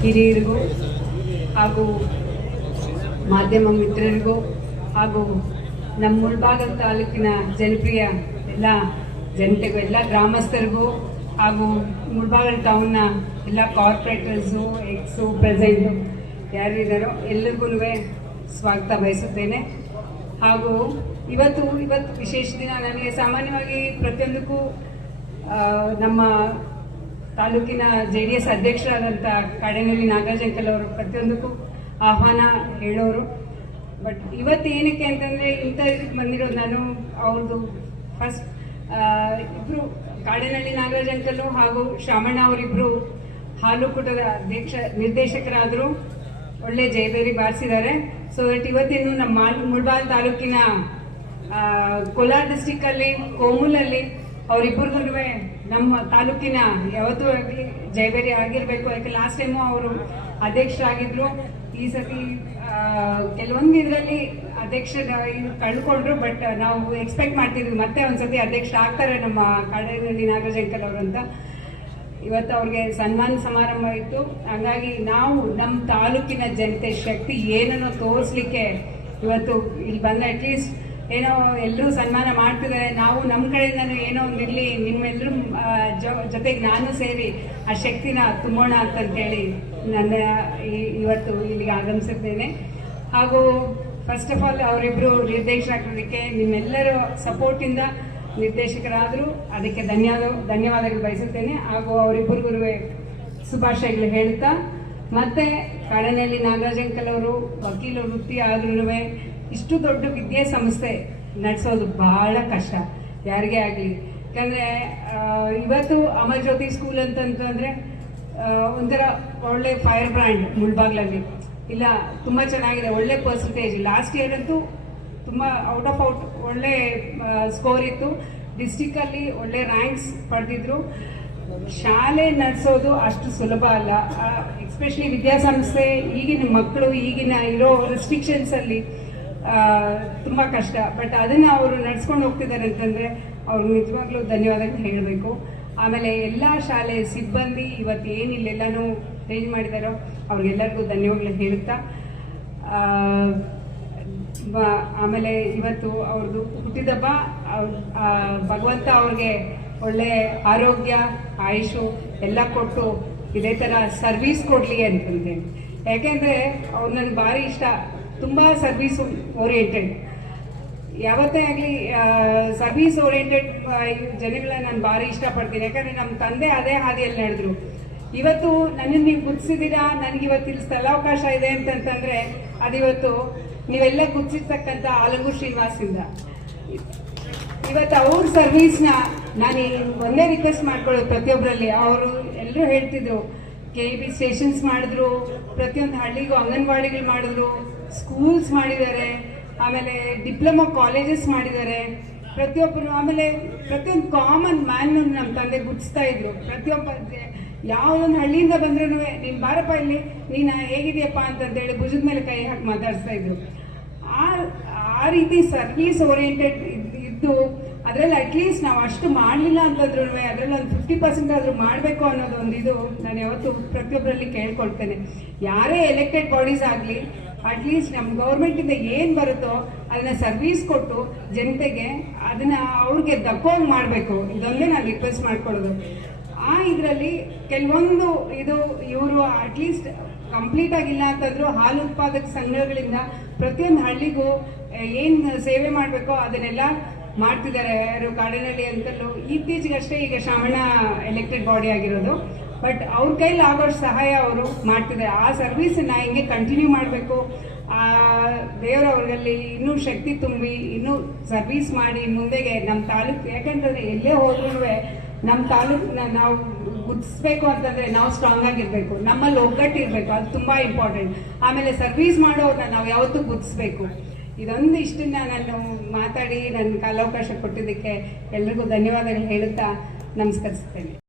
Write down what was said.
ಹಿರಿಯರಿಗೂ ಹಾಗೂ ಮಾಧ್ಯಮ ಮಿತ್ರರಿಗೂ ಹಾಗೂ ನಮ್ಮ ಮುಳ್ಬಾಗಲ್ ತಾಲೂಕಿನ ಜನಪ್ರಿಯ ಎಲ್ಲ ಜನತೆಗೂ, ಎಲ್ಲ ಗ್ರಾಮಸ್ಥರಿಗೂ ಹಾಗೂ ಮುಳ್ಬಾಗಲ್ ಟೌನ್ನ ಎಲ್ಲ ಕಾರ್ಪೊರೇಟರ್ಸು ಎಕ್ಸು ಪ್ರೆಸೆಂಟು ಯಾರಿದ್ದಾರೋ ಎಲ್ಲರಿಗೂ ಸ್ವಾಗತ ಬಯಸುತ್ತೇನೆ. ಹಾಗೂ ಇವತ್ತು ಇವತ್ತು ವಿಶೇಷ ದಿನ, ನನಗೆ ಸಾಮಾನ್ಯವಾಗಿ ಪ್ರತಿಯೊಂದಕ್ಕೂ ನಮ್ಮ ತಾಲೂಕಿನ ಜೆ ಡಿ ಎಸ್ ಅಧ್ಯಕ್ಷರಾದಂಥ ಕಾಡೇನಲ್ಲಿ ನಾಗರಾಜ್ ಅಂಕಲ್ ಅವರು ಪ್ರತಿಯೊಂದಕ್ಕೂ ಆಹ್ವಾನ ಹೇಳೋರು. ಬಟ್ ಇವತ್ತು ಏನಕ್ಕೆ ಅಂತಂದರೆ ಇಂಥ ಇದಕ್ಕೆ ಬಂದಿರೋದು ನಾನು ಅವ್ರದ್ದು ಫಸ್ಟ್ ಇಬ್ಬರು ಕಾಡೇನಹಳ್ಳಿ ನಾಗರಾಜ್ ಅಂಕಲ್ಲು ಹಾಗೂ ಶಾಮಣ್ಣ ಅವರಿಬ್ಬರು ಹಾಲು ಕೂಟದ ಅಧ್ಯಕ್ಷ, ನಿರ್ದೇಶಕರಾದರು. ಒಳ್ಳೆ ಜಯಭೇರಿ ಬಾರಿಸಿದ್ದಾರೆ. ಸೊ ದಟ್ ಇವತ್ತೇನು ನಮ್ಮ ಮಾಲ್, ಮುಳ್ಬಾಲ್ ತಾಲೂಕಿನ ಕೋಲಾರ ಡಿಸ್ಟಿಕ್ಕಲ್ಲಿ ಕೋಮೂಲಲ್ಲಿ ಅವರಿಬ್ಬರಿಗೂ ನಮ್ಮ ತಾಲೂಕಿನ ಯಾವತ್ತೂ ಆಗಲಿ ಜಯಬೇರಿ ಆಗಿರ್ಬೇಕು. ಯಾಕೆ ಲಾಸ್ಟ್ ಟೈಮು ಅವರು ಅಧ್ಯಕ್ಷರಾಗಿದ್ರು. ಈ ಸತಿ ಕೆಲವೊಂದು ಇದರಲ್ಲಿ ಅಧ್ಯಕ್ಷ ಕಳ್ಕೊಂಡ್ರು ಬಟ್ ನಾವು ಎಕ್ಸ್ಪೆಕ್ಟ್ ಮಾಡ್ತಿದ್ವಿ. ಮತ್ತೆ ಒಂದ್ಸತಿ ಅಧ್ಯಕ್ಷ ಆಗ್ತಾರೆ ನಮ್ಮ ಕಾಡೇನಹಳ್ಳಿ ನಾಗರಾಜ್ ಅಂಕಲ್ ಅವರು ಅಂತ. ಇವತ್ತು ಅವ್ರಿಗೆ ಸನ್ಮಾನ ಸಮಾರಂಭ ಇತ್ತು. ಹಾಗಾಗಿ ನಾವು ನಮ್ಮ ತಾಲೂಕಿನ ಜನತೆ ಶಕ್ತಿ ಏನನ್ನೋ ತೋರಿಸ್ಲಿಕ್ಕೆ ಇವತ್ತು ಇಲ್ಲಿ ಬಂದ ಅಟ್ಲೀಸ್ಟ್ ಏನೋ ಎಲ್ಲರೂ ಸನ್ಮಾನ ಮಾಡ್ತಿದ್ದಾರೆ. ನಾವು ನಮ್ಮ ಕಡೆಯಿಂದನೂ ಏನೋ ಒಂದು ಇರಲಿ ನಿಮ್ಮೆಲ್ಲರೂ ಜೊತೆಗೆ ನಾನು ಸೇರಿ ಆ ಶಕ್ತಿನ ತುಂಬೋಣ ಅಂತಂತೇಳಿ ನನ್ನ ಇವತ್ತು ಇಲ್ಲಿಗೆ ಆಗಮಿಸಿದ್ದೇನೆ. ಹಾಗೂ ಫಸ್ಟ್ ಆಫ್ ಆಲ್ ಅವರಿಬ್ಬರು ನಿರ್ದೇಶಕರಿಗೆ ನಿಮ್ಮೆಲ್ಲರ ಸಪೋರ್ಟಿಂದ ನಿರ್ದೇಶಕರಾದರೂ ಅದಕ್ಕೆ ಧನ್ಯವಾದ, ಧನ್ಯವಾದಗಳು ಬಯಸುತ್ತೇನೆ. ಹಾಗೂ ಅವರಿಬ್ಬರಿಗೂ ಶುಭಾಶಯಗಳು ಹೇಳ್ತಾ, ಮತ್ತೆ ಕಾಡನಹಳ್ಳಿ ನಾಗರಾಜ್ ಅಂಕಲ್ ಅವರು, ವಕೀಲ ವೃತ್ತಿ ಆದ್ರೂ ಇಷ್ಟು ದೊಡ್ಡ ವಿದ್ಯಾಸಂಸ್ಥೆ ನಡೆಸೋದು ಬಹಳ ಕಷ್ಟ. ಯಾರಿಗೆ ಆಗಲಿ. ಯಾಕಂದರೆ ಇವತ್ತು ಅಮರ್ ಜ್ಯೋತಿ ಸ್ಕೂಲ್ ಅಂತಂತಂದರೆ ಒಂಥರ ಒಳ್ಳೆ ಫೈರ್ ಬ್ರ್ಯಾಂಡ್ ಮುಳ್ಬಾಗ್ಲಲ್ಲಿ. ಇಲ್ಲ, ತುಂಬ ಚೆನ್ನಾಗಿದೆ, ಒಳ್ಳೆ ಪರ್ಸೆಂಟೇಜ್ ಲಾಸ್ಟ್ ಇಯರ್ ಅಂತೂ ತುಂಬ ಔಟ್ ಆಫ್ ಔಟ್ ಒಳ್ಳೆ ಸ್ಕೋರ್ ಇತ್ತು. ಡಿಸ್ಟಿಕಲ್ಲಿ ಒಳ್ಳೆ ರ್ಯಾಂಕ್ಸ್ ಪಡೆದಿದ್ರು. ಶಾಲೆ ನಡೆಸೋದು ಅಷ್ಟು ಸುಲಭ ಅಲ್ಲ. ಎಸ್ಪೆಷಲಿ ವಿದ್ಯಾಸಂಸ್ಥೆ, ಈಗಿನ ಮಕ್ಕಳು ಈಗಿನ ಇರೋ ರೆಸ್ಟ್ರಿಕ್ಷನ್ಸಲ್ಲಿ ತುಂಬ ಕಷ್ಟ. ಬಟ್ ಅದನ್ನು ಅವರು ನಡ್ಸ್ಕೊಂಡು ಹೋಗ್ತಿದ್ದಾರೆ ಅಂತಂದರೆ ಅವ್ರು ನಿಜವಾಗ್ಲೂ ಧನ್ಯವಾದಗಳು ಹೇಳಬೇಕು. ಆಮೇಲೆ ಎಲ್ಲ ಶಾಲೆ ಸಿಬ್ಬಂದಿ ಇವತ್ತು ಏನಿಲ್ಲೆಲ್ಲನೂ ಚೇಂಜ್ ಮಾಡಿದಾರೋ ಅವ್ರಿಗೆಲ್ಲರಿಗೂ ಧನ್ಯವಾದಗಳು ಬ- ಆಮೇಲೆ ಇವತ್ತು ಅವ್ರದ್ದು ಹುಟ್ಟಿದಬ್ಬ ಭಗವಂತ ಅವ್ರಿಗೆ ಒಳ್ಳೆ ಆರೋಗ್ಯ, ಆಯುಷು ಎಲ್ಲ ಕೊಟ್ಟು ಇದೇ ಥರ ಸರ್ವಿಸ್ ಕೊಡಲಿ ಅಂತಂದೇಳಿ ಯಾಕೆಂದರೆ ಅವ್ರು ನನ್ಗೆ ಭಾರಿ ಇಷ್ಟ. ತುಂಬ ಸರ್ವಿಸ್ ಓರಿಯೆಂಟೆಡ್ ಯಾವತ್ತೇ ಆಗಲಿ ಸರ್ವಿಸ್ ಓರಿಯೆಂಟೆಡ್ ಜನಗಳನ್ನ ನಾನು ಭಾರಿ ಇಷ್ಟಪಡ್ತೀನಿ. ಯಾಕಂದರೆ ನಮ್ಮ ತಂದೆ ಅದೇ ಹಾದಿಯಲ್ಲಿ ನಡೆದ್ರು. ಇವತ್ತು ನನ್ನನ್ನು ನೀವು ಗುರ್ತಿಸಿದ್ದೀರಾ ನನಗೆ ಇವತ್ತು ಇಲ್ಲಿ ಸ್ಥಳಾವಕಾಶ ಇದೆ ಅಂತಂತಂದರೆ, ಅದಿವತ್ತು ನೀವೆಲ್ಲ ಗುದ್ಸಿರ್ತಕ್ಕಂಥ ಆಲಂಗೂರು ಶ್ರೀನಿವಾಸಿಂದ ಇವತ್ತು ಅವ್ರ ಸರ್ವಿಸ್ನ ನಾನು ಒಂದೇ ರಿಕ್ವೆಸ್ಟ್ ಮಾಡ್ಕೊಳ್ಳೋದು ಪ್ರತಿಯೊಬ್ಬರಲ್ಲಿ ಅವರು ಎಲ್ಲರೂ ಹೇಳ್ತಿದ್ರು, ಕೆ ಬಿ ಸ್ಟೇಷನ್ಸ್ ಮಾಡಿದ್ರು, ಪ್ರತಿಯೊಂದು ಹಳ್ಳಿಗೂ ಅಂಗನವಾಡಿಗಳು ಮಾಡಿದ್ರು. ಸ್ಕೂಲ್ಸ್ ಮಾಡಿದ್ದಾರೆ, ಆಮೇಲೆ ಡಿಪ್ಲೊಮಾ ಕಾಲೇಜಸ್ ಮಾಡಿದ್ದಾರೆ. ಪ್ರತಿಯೊಬ್ಬರು, ಆಮೇಲೆ ಪ್ರತಿಯೊಂದು ಕಾಮನ್ ಮ್ಯಾನ್ ನಮ್ಮ ತಂದೆ ಗುಡ್ಸ್ತಾ ಇದ್ರು. ಪ್ರತಿಯೊಬ್ಬ ಯಾವೊಂದು ಹಳ್ಳಿಯಿಂದ ಬಂದ್ರೂ ನೀನು ಬಾರಪ್ಪ ಇಲ್ಲಿ, ನೀನು ಹೇಗಿದೆಯಪ್ಪ ಅಂತಂದೇಳಿ ಭುಜದ ಮೇಲೆ ಕೈ ಹಾಕಿ ಮಾತಾಡಿಸ್ತಾ ಇದ್ರು. ಆ ಆ ರೀತಿ ಸರ್ವಿಸ್ ಓರಿಯೆಂಟೆಡ್ ಇದ್ದು ಅದರಲ್ಲಿ ಅಟ್ಲೀಸ್ಟ್ ನಾವು ಅಷ್ಟು ಮಾಡಲಿಲ್ಲ ಅಂತಂದ್ರೂ ಅದರಲ್ಲಿ ಒಂದು ಫಿಫ್ಟಿ ಪರ್ಸೆಂಟ್ ಆದರೂ ಮಾಡಬೇಕು ಅನ್ನೋದು ಒಂದು ಇದು ನಾನು ಯಾವತ್ತು ಪ್ರತಿಯೊಬ್ಬರಲ್ಲಿ ಕೇಳ್ಕೊಳ್ತೇನೆ. ಯಾರೇ ಎಲೆಕ್ಟೆಡ್ ಬಾಡೀಸ್ ಆಗಲಿ ಅಟ್ಲೀಸ್ಟ್ ನಮ್ಮ ಗೌರ್ಮೆಂಟಿಂದ ಏನು ಬರುತ್ತೋ ಅದನ್ನ ಸರ್ವಿಸ್ ಕೊಟ್ಟು ಜನತೆಗೆ ಅದನ್ನ ಅವ್ರಿಗೆ ದಕ್ಕೋಂಗ್ ಮಾಡಬೇಕು. ಇದೊಂದೇ ನಾನು ರಿಕ್ವೆಸ್ಟ್ ಮಾಡ್ಕೊಳ್ಳೋದು ಆ ಇದರಲ್ಲಿ ಕೆಲವೊಂದು ಇದು ಇವರು ಅಟ್ಲೀಸ್ಟ್ ಕಂಪ್ಲೀಟ್ ಆಗಿಲ್ಲ ಅಂತಂದ್ರು ಹಾಲು ಉತ್ಪಾದಕ ಸಂಘಗಳಿಂದ ಪ್ರತಿಯೊಂದು ಹಳ್ಳಿಗೂ ಏನು ಸೇವೆ ಮಾಡಬೇಕೋ ಅದನ್ನೆಲ್ಲ ಮಾಡ್ತಿದ್ದಾರೆ. ಯಾರು ಕಾಡಿನಲ್ಲಿ ಅಂತಲೂ ಇತ್ತೀಚೆಗಷ್ಟೇ ಈಗ ಶ್ರಾವಣ ಎಲೆಕ್ಟೆಡ್ ಬಾಡಿ ಆಗಿರೋದು. ಬಟ್ ಅವ್ರ ಕೈಲಿ ಆಗೋಷ್ಟು ಸಹಾಯ ಅವರು ಮಾಡ್ತಿದ್ದಾರೆ. ಆ ಸರ್ವಿಸನ್ನ ಹಿಂಗೆ ಕಂಟಿನ್ಯೂ ಮಾಡಬೇಕು. ಆ ಅವ್ರಿಗಲ್ಲಿ ಇನ್ನೂ ಶಕ್ತಿ ತುಂಬಿ, ಇನ್ನೂ ಸರ್ವಿಸ್ ಮಾಡಿ ಮುಂದೆಗೆ ನಮ್ಮ ತಾಲೂಕು, ಯಾಕಂತಂದ್ರೆ ಎಲ್ಲೇ ಹೋದ್ರೂ ನಮ್ಮ ತಾಲೂಕನ್ನ ನಾವು ಗುರ್ತಿಸ್ಬೇಕು ಅಂತಂದ್ರೆ ನಾವು ಸ್ಟ್ರಾಂಗ್ ಆಗಿರ್ಬೇಕು. ನಮ್ಮಲ್ಲಿ ಒಗ್ಗಟ್ಟು ಇರಬೇಕು. ಅದು ತುಂಬಾ ಇಂಪಾರ್ಟೆಂಟ್ ಆಮೇಲೆ ಸರ್ವಿಸ್ ಮಾಡೋರನ್ನ ನಾವು ಯಾವತ್ತೂ ಗುರ್ತಿಸ್ಬೇಕು. ಇದೊಂದು ಇಷ್ಟನ್ನ ನಾನು ಮಾತಾಡಿ ನನ್ನ ಕಾಲಾವಕಾಶ ಕೊಟ್ಟಿದ್ದಕ್ಕೆ ಎಲ್ರಿಗೂ ಧನ್ಯವಾದಗಳು ಹೇಳುತ್ತಾ ನಮಸ್ಕರಿಸ್ತೇನೆ.